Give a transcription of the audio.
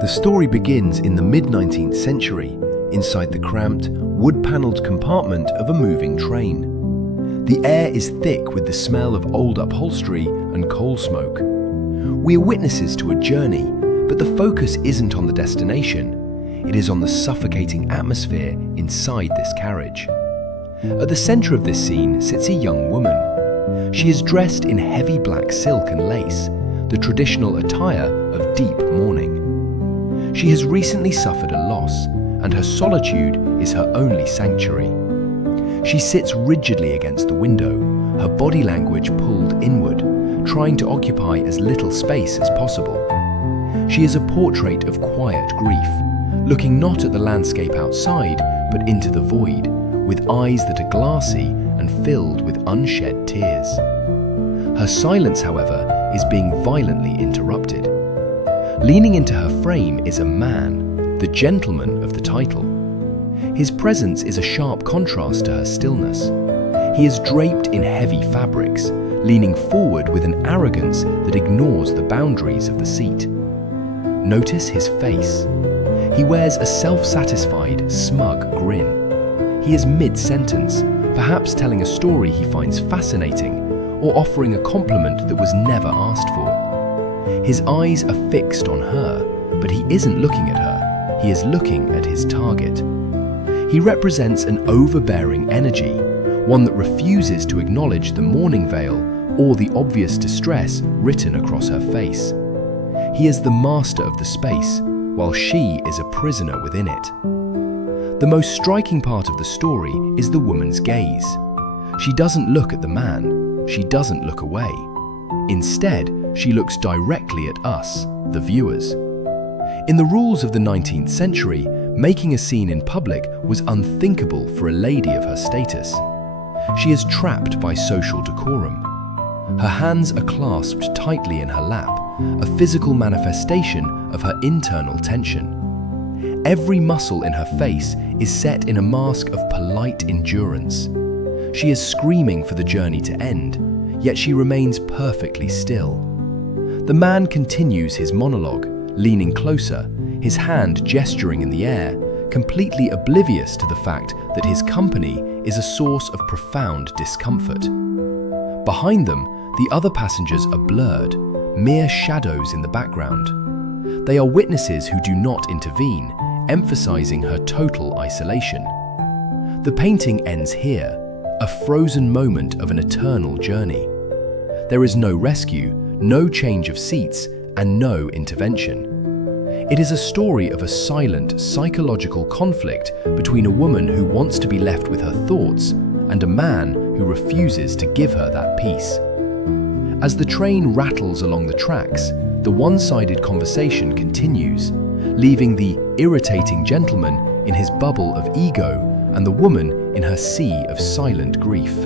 The story begins in the mid-19th century, inside the cramped, wood-panelled compartment of a moving train. The air is thick with the smell of old upholstery and coal smoke. We are witnesses to a journey, but the focus isn't on the destination. It is on the suffocating atmosphere inside this carriage. At the centre of this scene sits a young woman. She is dressed in heavy black silk and lace, the traditional attire of deep mourning. She has recently suffered a loss, and her solitude is her only sanctuary. She sits rigidly against the window, her body language pulled inward, trying to occupy as little space as possible. She is a portrait of quiet grief, looking not at the landscape outside, but into the void, with eyes that are glassy and filled with unshed tears. Her silence, however, is being violently interrupted. Leaning into her frame is a man, the gentleman of the title. His presence is a sharp contrast to her stillness. He is draped in heavy fabrics, leaning forward with an arrogance that ignores the boundaries of the seat. Notice his face. He wears a self-satisfied, smug grin. He is mid-sentence, perhaps telling a story he finds fascinating or offering a compliment that was never asked for. His eyes are fixed on her, but he isn't looking at her, he is looking at his target. He represents an overbearing energy, one that refuses to acknowledge the mourning veil or the obvious distress written across her face. He is the master of the space, while she is a prisoner within it. The most striking part of the story is the woman's gaze. She doesn't look at the man, she doesn't look away. Instead, she looks directly at us, the viewers. In the rules of the 19th century, making a scene in public was unthinkable for a lady of her status. She is trapped by social decorum. Her hands are clasped tightly in her lap, a physical manifestation of her internal tension. Every muscle in her face is set in a mask of polite endurance. She is screaming for the journey to end, yet she remains perfectly still. The man continues his monologue, leaning closer, his hand gesturing in the air, completely oblivious to the fact that his company is a source of profound discomfort. Behind them, the other passengers are blurred, mere shadows in the background. They are witnesses who do not intervene, emphasizing her total isolation. The painting ends here, a frozen moment of an eternal journey. There is no rescue, no change of seats, and no intervention. It is a story of a silent, psychological conflict between a woman who wants to be left with her thoughts and a man who refuses to give her that peace. As the train rattles along the tracks, the one-sided conversation continues, leaving the irritating gentleman in his bubble of ego and the woman in her sea of silent grief.